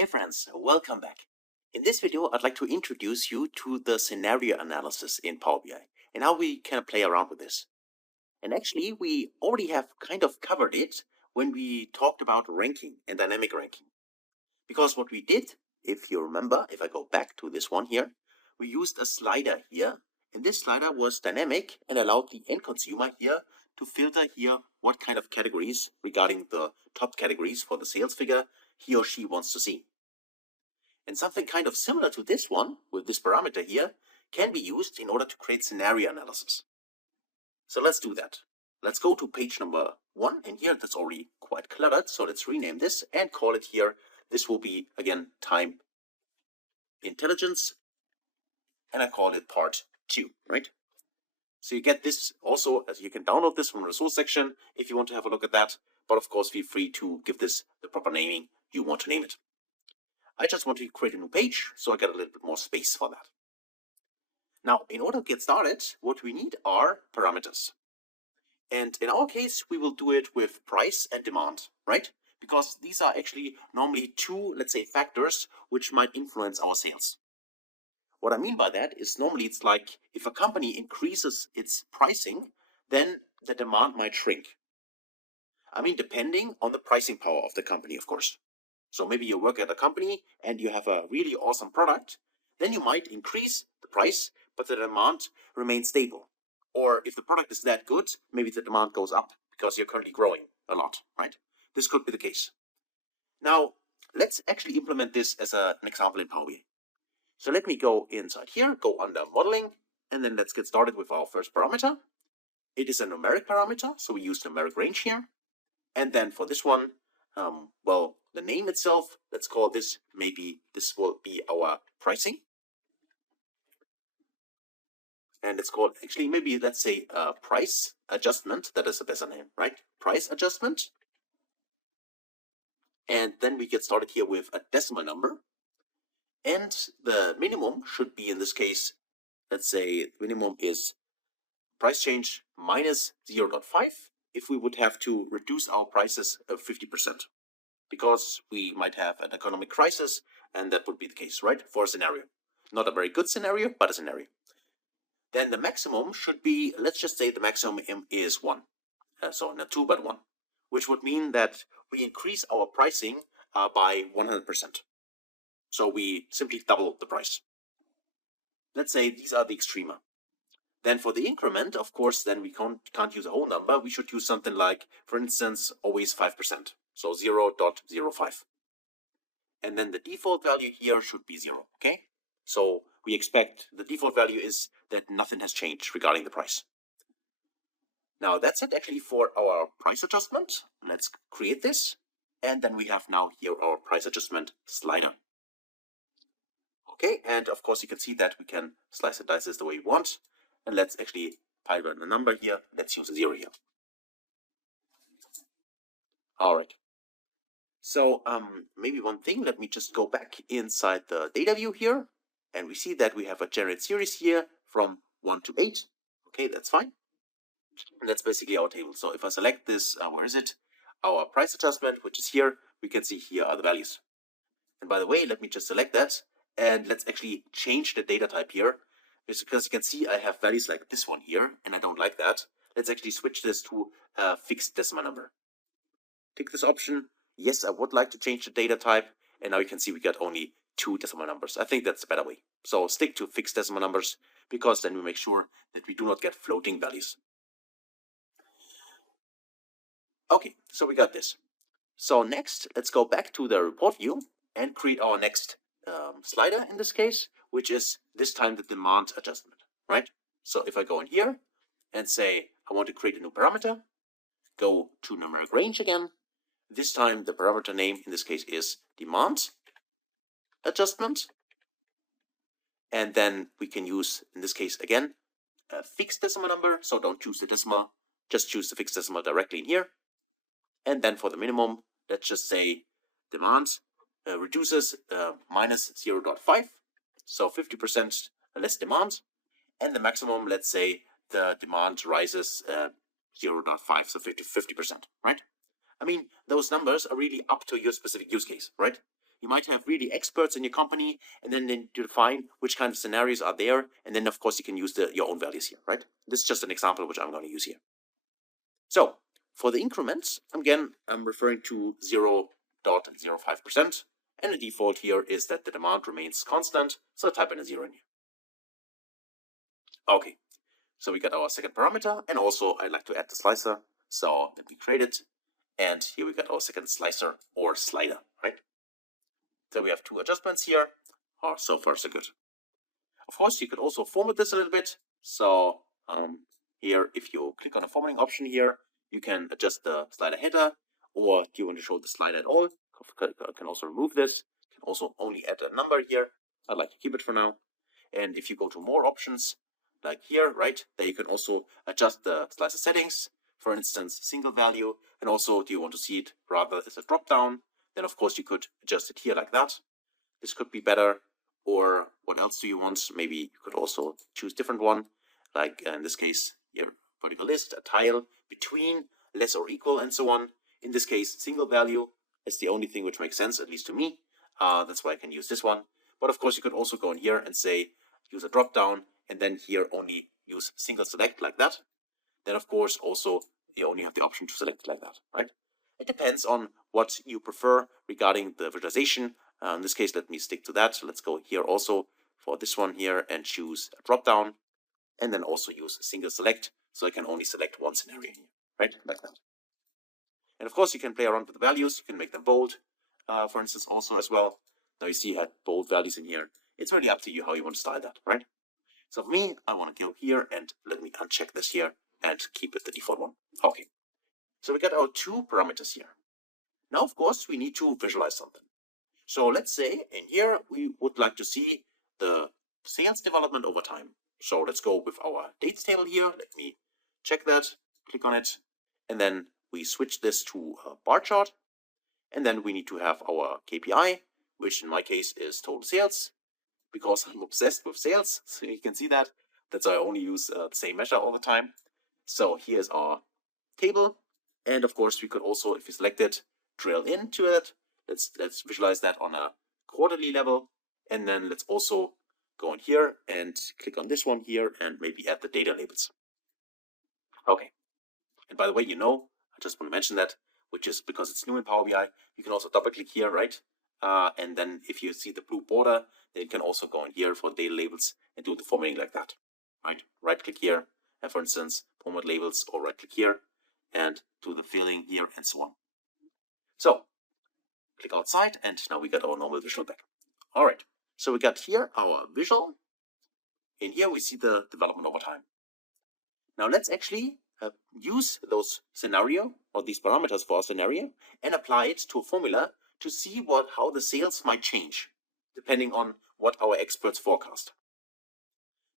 Hey friends, welcome back. In this video, I'd like to introduce you to the scenario analysis in Power BI and how we can play around with this. And actually, we already have kind of covered it when we talked about ranking and dynamic ranking. Because what we did, if you remember, if I go back to this one here, we used a slider here, and this slider was dynamic and allowed the end consumer here to filter here what kind of categories regarding the top categories for the sales figure he or she wants to see. And something kind of similar to this one, with this parameter here, can be used in order to create scenario analysis. So let's do that. Let's go to page number 1, and here that's already quite cluttered, so let's rename this and call it here. This will be, again, time intelligence, and I call it part 2, right? So you get this also, as you can download this from the resource section if you want to have a look at that, but of course feel free to give this the proper naming you want to name it. I just want to create a new page, so I get a little bit more space for that. Now, in order to get started, what we need are parameters. And in our case, we will do it with price and demand, right? Because these are actually normally two, let's say, factors which might influence our sales. What I mean by that is normally it's like if a company increases its pricing, then the demand might shrink. I mean, depending on the pricing power of the company, of course. So maybe you work at a company and you have a really awesome product, then you might increase the price, but the demand remains stable. Or if the product is that good, maybe the demand goes up because you're currently growing a lot, right? This could be the case. Now, let's actually implement this as an example in Power BI. So let me go inside here, go under modeling, and then let's get started with our first parameter. It is a numeric parameter, so we use numeric range here. And then for this one, well, the name itself, let's call this, maybe this will be our pricing. And it's called, actually, maybe let's say price adjustment. That is a better name, right? Price adjustment. And then we get started here with a decimal number. And the minimum should be, in this case, let's say minimum is price change minus 0.5 if we would have to reduce our prices 50%. Because we might have an economic crisis, and that would be the case, right? For a scenario. Not a very good scenario, but a scenario. Then the maximum should be, let's just say the maximum is 1. So not 2, but 1. Which would mean that we increase our pricing by 100%. So we simply double the price. Let's say these are the extrema. Then for the increment, of course, then we can't use a whole number. We should use something like, for instance, always 5%. So 0.05. And then the default value here should be 0, okay? So we expect the default value is that nothing has changed regarding the price. Now that's it actually for our price adjustment. Let's create this. And then we have now here our price adjustment slider. Okay, and of course you can see that we can slice and dice this the way we want. And let's actually type in a number here. Let's use a 0 here. All right. So maybe one thing, let me just go back inside the data view here. And we see that we have a generate series here from 1 to 8. Okay, that's fine. And that's basically our table. So if I select this, where is it? Our price adjustment, which is here, we can see here are the values. And by the way, let me just select that. And let's actually change the data type here. Because you can see I have values like this one here, and I don't like that. Let's actually switch this to a fixed decimal number. Tick this option. Yes, I would like to change the data type. And now you can see we got only 2 decimal numbers. I think that's the better way. So stick to fixed decimal numbers, because then we make sure that we do not get floating values. Okay, so we got this. So next, let's go back to the report view and create our next slider in this case, which is this time the demand adjustment, right? So if I go in here and say I want to create a new parameter, go to numeric range again. This time the parameter name in this case is demand adjustment. And then we can use, in this case again, a fixed decimal number. So don't choose the decimal, just choose the fixed decimal directly in here. And then for the minimum, let's just say demand reduces minus 0.5. So 50% less demand. And the maximum, let's say the demand rises 0.5, so 50%, right? I mean, those numbers are really up to your specific use case, right? You might have really experts in your company, and then to define which kind of scenarios are there, and then of course you can use your own values here, right? This is just an example which I'm going to use here. So for the increments, again, I'm referring to 0.05%, and the default here is that the demand remains constant, so I type in a 0 in here. Okay, so we got our second parameter, and also I'd like to add the slicer, so let me create it, and here we got our second slicer or slider, right? So we have two adjustments here. Oh, so far so good. Of course, you could also format this a little bit. So here, if you click on the formatting option here, you can adjust the slider header, or do you want to show the slider at all? You can also remove this. You can also only add a number here. I'd like to keep it for now. And if you go to more options, like here, right, there you can also adjust the slicer settings. For instance, single value, and also do you want to see it rather as a drop down? Then of course you could adjust it here like that. This could be better. Or what else do you want? Maybe you could also choose different one, like in this case, your vertical list, a tile between, less or equal, and so on. In this case, single value is the only thing which makes sense, at least to me. That's why I can use this one. But of course, you could also go in here and say, use a drop down, and then here only use single select like that. Then of course, also you only have the option to select like that, right? It depends on what you prefer regarding the visualization. In this case, let me stick to that. So let's go here also for this one here and choose a drop down, and then also use single select, so I can only select one scenario here, right? Like that. And of course, you can play around with the values. You can make them bold, for instance, also as well. Now you see I had bold values in here. It's really up to you how you want to style that, right? So for me, I want to go here and let me uncheck this here and keep it the default one. Okay. So we got our two parameters here. Now, of course, we need to visualize something. So let's say in here, we would like to see the sales development over time. So let's go with our dates table here. Let me check that, click on it, and then we switch this to a bar chart. And then we need to have our KPI, which in my case is total sales, because I'm obsessed with sales. So you can see that. That's why I only use the same measure all the time. So here's our table. And of course, we could also, if you select it, drill into it. Let's visualize that on a quarterly level. And then let's also go in here and click on this one here and maybe add the data labels. Okay. And by the way, I just want to mention that, which is because it's new in Power BI, you can also double click here, right? And then if you see the blue border, then you can also go in here for data labels and do the formatting like that, right? Right click here, and for instance, format labels, or right click here and do the filling here and so on. So click outside, and now we got our normal visual back. All right, so we got here our visual. In here we see the development over time. Now let's actually use those scenario or these parameters for our scenario and apply it to a formula to see how the sales might change depending on what our experts forecast.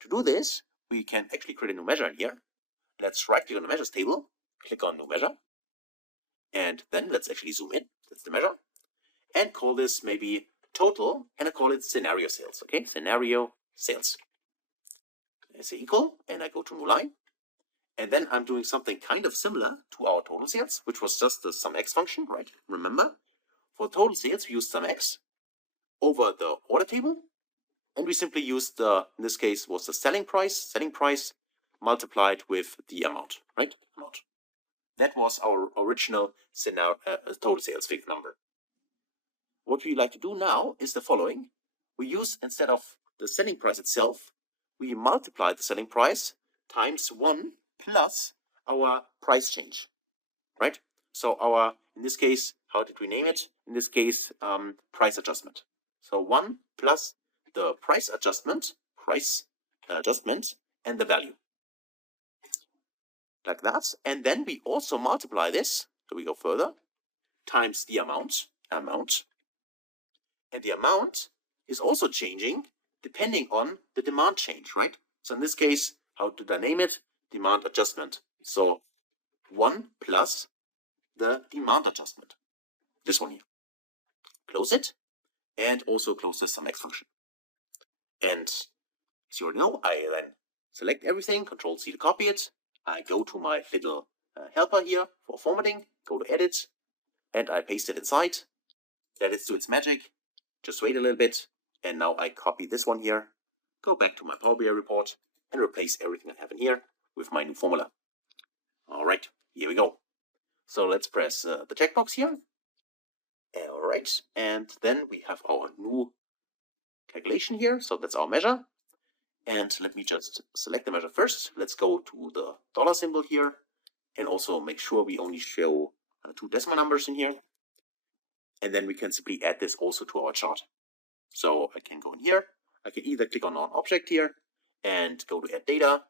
To do this, we can actually create a new measure in here. Let's right click on the measures table, click on new measure, and then let's actually zoom in. That's the measure, and call this maybe total, and I call it scenario sales. Okay, scenario sales. I say equal, and I go to new line. And then I'm doing something kind of similar to our total sales, which was just the sum(x) function, right? Remember, for total sales, we used sum(x) over the order table. And we simply used in this case, was the selling price multiplied with the amount, right? Amount. That was our original scenario, total sales figure number. What we like to do now is the following. We use, instead of the selling price itself, we multiply the selling price times 1 plus our price change, right? So in this case, how did we name it? In this case, price adjustment. So 1 plus the price adjustment, and the value. Like that. And then we also multiply this, so we go further, times the amount. And the amount is also changing depending on the demand change, right? So in this case, how did I name it? Demand adjustment. So 1 plus the demand adjustment. This one here. Close it, and also close the sum(x) function. And as you already know, I then select everything, Control-C to copy it. I go to my little helper here for formatting, go to Edit, and I paste it inside. Let it do its magic. just wait a little bit, and now I copy this one here, go back to my Power BI report, and replace everything I have in here with my new formula. All right, here we go. So let's press the checkbox here. All right, and then we have our new calculation here. So that's our measure. And let me just select the measure first. Let's go to the dollar symbol here, and also make sure we only show 2 decimal numbers in here. And then we can simply add this also to our chart. So I can go in here. I can either click on an object here and go to add data,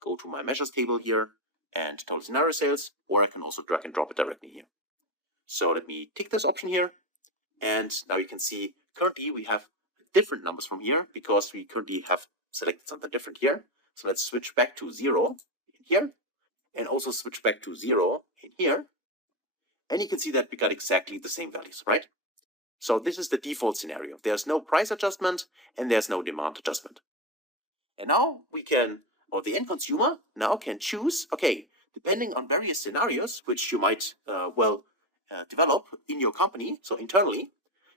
go to my measures table here and total scenario sales, or I can also drag and drop it directly here. So let me tick this option here. And now you can see currently we have different numbers from here because we currently have selected something different here. So let's switch back to 0 in here and also switch back to 0 in here. And you can see that we got exactly the same values, right? So this is the default scenario. There's no price adjustment and there's no demand adjustment. And now we can, or the end consumer now can choose, okay, depending on various scenarios, which you might, develop in your company, so internally,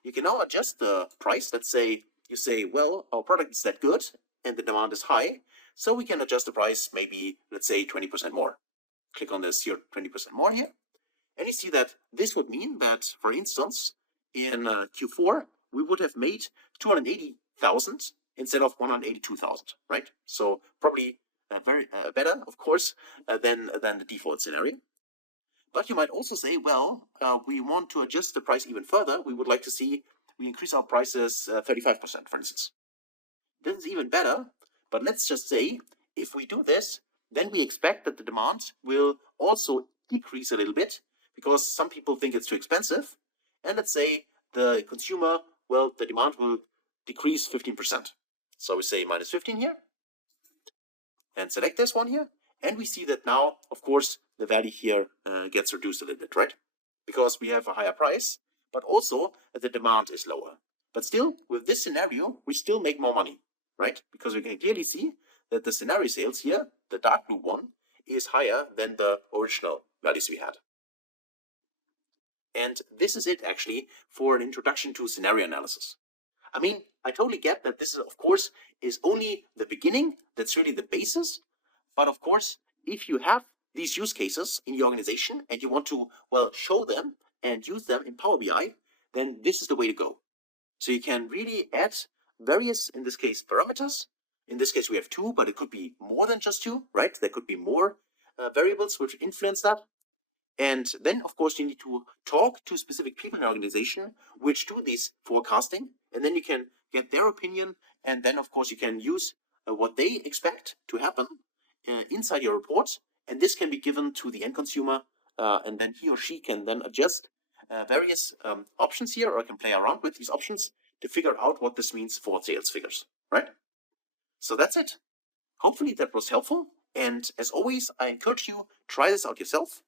you can now adjust the price. Let's say you say, well, our product is that good and the demand is high, so we can adjust the price maybe, let's say 20% more. Click on this here, 20% more here. And you see that this would mean that, for instance, in Q4, we would have made 280,000 instead of 182,000, right? So probably very better, of course, than the default scenario. But you might also say, well, we want to adjust the price even further. We would like to see we increase our prices 35%, for instance. This is even better, but let's just say if we do this, then we expect that the demand will also decrease a little bit because some people think it's too expensive. And let's say the consumer, well, the demand will decrease 15%. So we say minus 15 here and select this one here. And we see that now, of course, the value here gets reduced a little bit, right? Because we have a higher price, but also the demand is lower. But still, with this scenario, we still make more money, right? Because we can clearly see that the scenario sales here, the dark blue one, is higher than the original values we had. And this is it actually for an introduction to scenario analysis. I mean, I totally get that this is, of course, is only the beginning. That's really the basis. But of course, if you have these use cases in your organization and you want to, well, show them and use them in Power BI, then this is the way to go. So you can really add various, in this case, parameters. In this case, we have 2, but it could be more than just 2, right? There could be more variables which influence that. And then, of course, you need to talk to specific people in the organization which do this forecasting, and then you can get their opinion, and then, of course, you can use what they expect to happen inside your report, and this can be given to the end consumer, and then he or she can then adjust various options here, or can play around with these options to figure out what this means for sales figures, right? So that's it. Hopefully that was helpful, and as always, I encourage you, try this out yourself.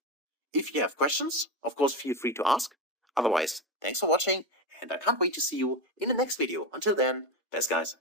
If you have questions, of course, feel free to ask. Otherwise, thanks for watching, and I can't wait to see you in the next video. Until then, best guys.